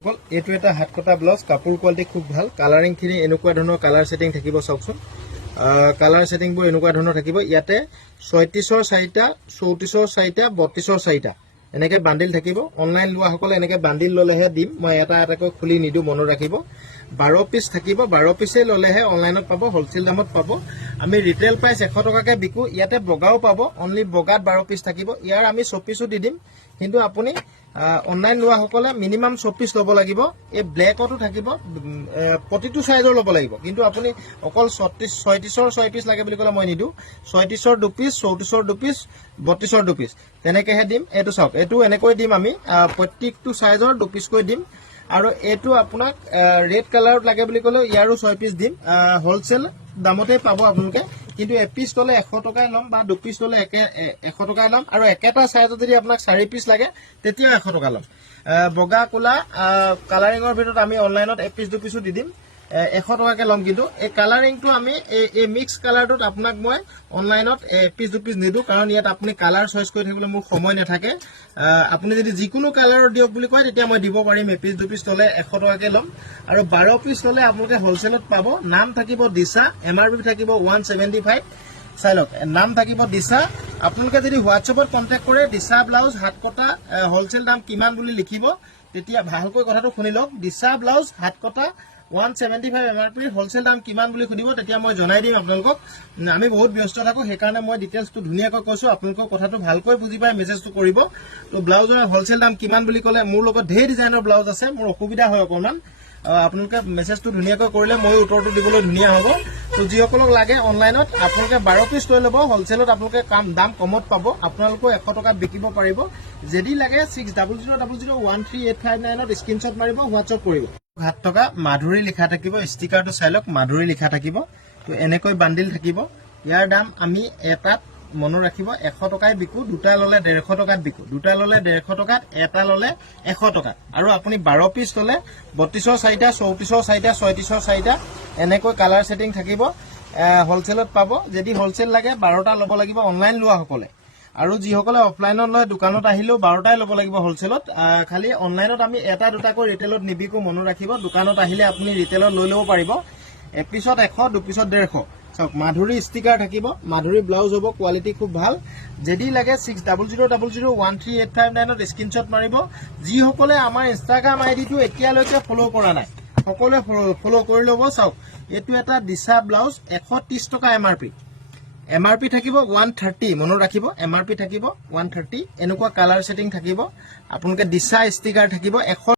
এইটো এটা হাত কটা ব্লাউজ কাপোৰ কোৱালিটি খুব ভাল কালাৰিং খিনি এনেকুৱা ধৰণৰ কালাৰ সেটিং থাকিব চাওকচোন কালাৰ সেটিং বোৰ এনেকুৱা ধৰণৰ থাকিব ইয়াতে 36ৰ 4টা 34ৰ 4টা 32ৰ 4টা এনেকে বান্ডিল থাকিব অনলাইন লোৱা সকলে এনেকে বান্ডিল ললেহে দিম মই এটা এটাকৈ খুলি নিদু মনত ৰাখিব 12 পিস থাকিব 12 পিসে ললেহে অনলাইনত পাব হোলসেল দামত পাব আমি ৰিটেল প্ৰাইস 100 টকাকে বিকু ইয়াতে বগাও পাব অনলি বগাত 12 পিস থাকিব ইয়াৰ আমি 100 পিসও দি দিম কিন্তু আপুনি অনলাইন লোৱা সকলে মিনিমাম 100 পিস লব লাগিব এই ব্ল্যাকটো থাকিব প্ৰতিটো সাইজৰ লব লাগিব কিন্তু আপুনি অকল 36ৰ 6 পিস লাগে বুলি কলে মই নিদু 36ৰ 2 পিস 34ৰ 2 পিস 32ৰ 2 পিস তেনেকেহে দিম এটো চাওক এটো এনেকৈ দিম আমি প্ৰত্যেকটো সাইজৰ 2 পিস কৈ দিম আৰু এটো আপোনাক ৰেড কালাৰত লাগে বুলি কলে ইয়াৰো 6 পিস দিম হোলসেল দামতে পাব আপোনালোকে কিন্তু এক পিস ললে 100 টকাই লম বা 2 পিস ললে 100 টকাই লম আৰু একেটা সাইজত যদি আপোনাক 4 পিস লাগে তেতিয়া 100 টকা লম বগা কোলা কালাৰিংৰ ভিতৰত আমি অনলাইনত এক পিস 2 পিসও দি দিম 100 টকাকে লম কিন্তু এই কালাৰিংটো আমি এই মিক্স কালাৰটোত আপোনাক মই অনলাইনত এক পিস 2 পিস নিদু কাৰণ ইয়াত আপুনি কালাৰ চয়েস কৰি থাকিবলৈ মোৰ সময় নাথাকে আপুনি যদি যিকোনো কালাৰৰ দিয়ক বুলি কয় তেতিয়া মই দিব পাৰিম এক পিস 2 পিস ললে 100 টকাকে লম আৰু 12 পিস ললে আপোনালোকে হোলসেলত পাব নাম থাকিব দিশা এমআৰপি থাকিব 175 চাইলক নাম থাকিব দিশা আপোনালোকে যদি হোৱাটছএপত কন্টাক্ট কৰে দিশা ব্লাউজ হাত কটা হোলসেল দাম কিমান বুলি লিখিব তেতিয়া ভালকৈ কথাটো শুনি লওক দিশা ব্লাউজ হাত কটা 175 এমআৰপি হোলসেল দাম কিমান বুলি খুদিব তেতিয়া মই জনাই দিম আপোনালোকক আমি বহুত ব্যস্ত থাকো সেই কাৰণে মই ডিটেইলছটো ধুনিয়াকৈ কৈছো আপোনালোকক কথাটো ভালকৈ বুজি পাই মেছেজটো কৰিব তো ব্লাউজৰ হোলসেল দাম কিমান বুলি কলে মোৰ লগত ঢেৰ ডিজাইনৰ ব্লাউজ আছে মোৰ অসুবিধা হয় অকমান আপোনালোকে মেছেজটো ধুনিয়াকৈ কৰিলে মই উত্তৰটো দিবলৈ ধুনিয়া হ'ব তো যিসকলক লাগে অনলাইনত আপোনালোকে 12 পিস লৈ ল'ব হোলসেলত আপোনালোকে দাম কমত পাব আপোনালোকে 100 টকাত বিকিব পাৰিব যদি লাগে 6000013859 ত স্ক্ৰিনশ্বট মাৰিব হোৱাটছআপ কৰিব হাত টকা মাধুৰী লিখা থাকিব ষ্টিকাৰটো চাইলক মাধুৰী লিখা থাকিব তো এনেকৈ বান্ডিল থাকিব ইয়াৰ দাম আমি এটাত মনত ৰাখিব 100 টকাই বিকু দুটা ললে 150 টকাত বিকু দুটা ললে 150 টকাত এটা ললে 100 টকা আৰু আপুনি 12 পিস ললে 32ৰ 4টা 34ৰ 4টা 36ৰ 4টা এনেকৈ কালাৰ সেটিং থাকিব হোলসেলত পাব যদি হোলসেল লাগে 12টা লব লাগিব অনলাইন লোৱা সকলে আৰু যিসকলে অফলাইনত লয় দোকানত আহিলেও 12টাই লব লাগিব হোলসেলত খালি অনলাইনত আমি এটা দুটাকৈ ৰিটেলত নিবিকো মনত ৰাখিব দোকানত আহিলে আপুনি ৰিটেলত লৈ ল'ব পাৰিব এক পিছত 100 দুই পিছত 150 সব মাধুৰী ষ্টিকাৰ থাকিব মাধুৰী ব্লাউজ হ'ব কোৱালিটি খুব ভাল যদি লাগে 6000013859 ত স্ক্ৰিনশ্বট মাৰিব যিসকলে আমাৰ ইনষ্টাগ্ৰাম আইডিটো এতিয়ালৈকে ফলো কৰা নাই সকলোৱে ফলো কৰি ল'ব চাওক এটো এটা দিশা ব্লাউজ 130 টকা এমআৰপি থাকিব 130 মনত ৰাখিব এমআৰপি থাকিব 130 এনেকুৱা কালাৰ সেটিং থাকিব আপোনালোকে দিশা ষ্টিকাৰ থাকিব 100